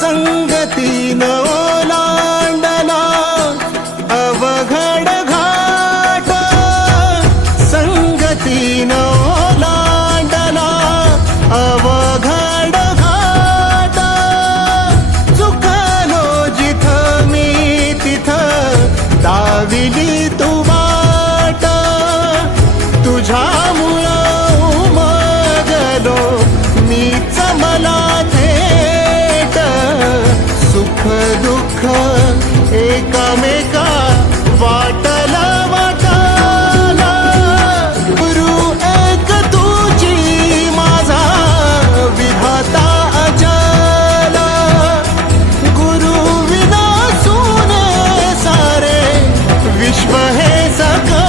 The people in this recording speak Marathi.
संगतीन ओलांडला अवघड घाट. संगतीन ओलांडला अवघड घाट. चुकलो जिथ मी तिथ दाविली तो दुःख एकामेका वाटला वाटला गुरु एक तुझी माझा विधाता अजाला. गुरु विना सुने सारे विश्व हे सगळं